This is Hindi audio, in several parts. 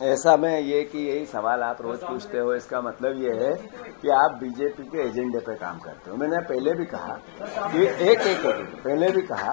ऐसा में ये कि यही सवाल आप रोज पूछते हो, इसका मतलब ये है कि आप बीजेपी के एजेंडे पे काम करते हो। मैंने पहले भी कहा कि पहले भी कहा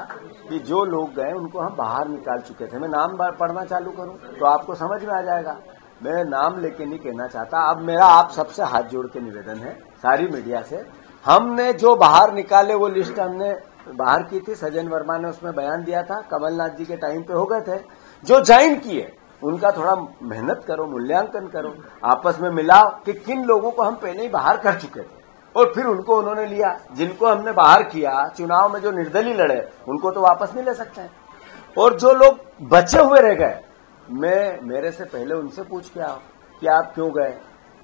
कि जो लोग गए उनको हम बाहर निकाल चुके थे। मैं नाम पढ़ना चालू करूं तो आपको समझ में आ जाएगा। मैं नाम लेके नहीं कहना चाहता। अब मेरा आप सबसे हाथ जोड़ के निवेदन है, सारी मीडिया से, हमने जो बाहर निकाले वो लिस्ट हमने बाहर की थी। सज्जन वर्मा ने उसमें बयान दिया था, कमलनाथ जी के टाइम पे हो गए थे। जो ज्वाइन किए उनका थोड़ा मेहनत करो, मूल्यांकन करो, आपस में मिलाओ कि किन लोगों को हम पहले ही बाहर कर चुके थे और फिर उनको उन्होंने लिया। जिनको हमने बाहर किया, चुनाव में जो निर्दलीय लड़े, उनको तो वापस नहीं ले सकते हैं। और जो लोग बचे हुए रह गए, मेरे से पहले उनसे पूछ के आओ कि आप क्यों गए।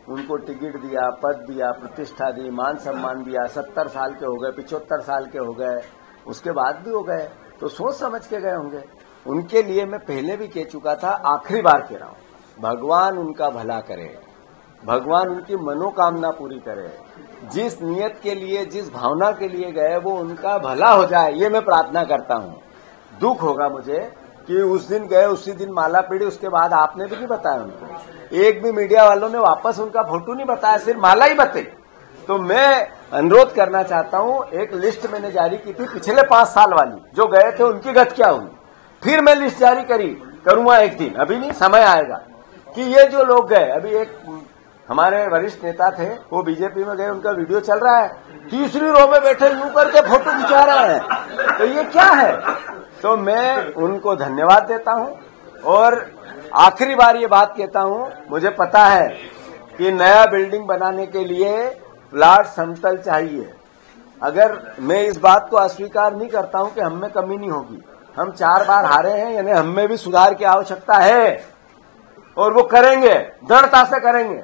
उनको टिकट दिया, पद दिया, प्रतिष्ठा दी, मान सम्मान दिया। 70 साल के हो गए, 75 साल के हो गए, उसके बाद भी हो गए, तो सोच समझ के गए होंगे। उनके लिए मैं पहले भी कह चुका था, आखिरी बार कह रहा हूं, भगवान उनका भला करे, भगवान उनकी मनोकामना पूरी करे। जिस नियत के लिए, जिस भावना के लिए गए, वो उनका भला हो जाए, ये मैं प्रार्थना करता हूं। दुख होगा मुझे कि उस दिन गए, उसी दिन माला पीड़ी, उसके बाद आपने भी नहीं बताया उनको। एक भी मीडिया वालों ने वापस उनका फोटो नहीं बताया, सिर्फ माला ही बताई। तो मैं अनुरोध करना चाहता हूं, एक लिस्ट मैंने जारी की थी पिछले 5 साल वाली, जो गए थे उनकी गत क्या हुई। फिर मैं लिस्ट जारी करूंगा एक दिन, अभी नहीं, समय आएगा कि ये जो लोग गए। अभी एक हमारे वरिष्ठ नेता थे, वो बीजेपी में गए, उनका वीडियो चल रहा है, तीसरी रो में बैठे यूं करके फोटो खिंचा रहे हैं। तो ये क्या है। तो मैं उनको धन्यवाद देता हूं और आखिरी बार ये बात कहता हूं, मुझे पता है कि नया बिल्डिंग बनाने के लिए प्लाट समतल चाहिए। अगर मैं इस बात को अस्वीकार नहीं करता हूं कि हम में कमी नहीं होगी, हम 4 बार हारे हैं, यानी हम में भी सुधार की आवश्यकता है और वो करेंगे, दृढ़ता से करेंगे,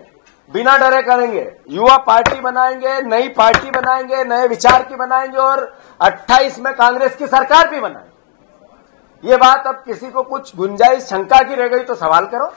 बिना डरे करेंगे। युवा पार्टी बनाएंगे, नई पार्टी बनाएंगे, नए विचार की बनाएंगे और 28 में कांग्रेस की सरकार भी बनाएंगे। ये बात अब किसी को कुछ गुंजाइश, शंका की रह गई तो सवाल करो।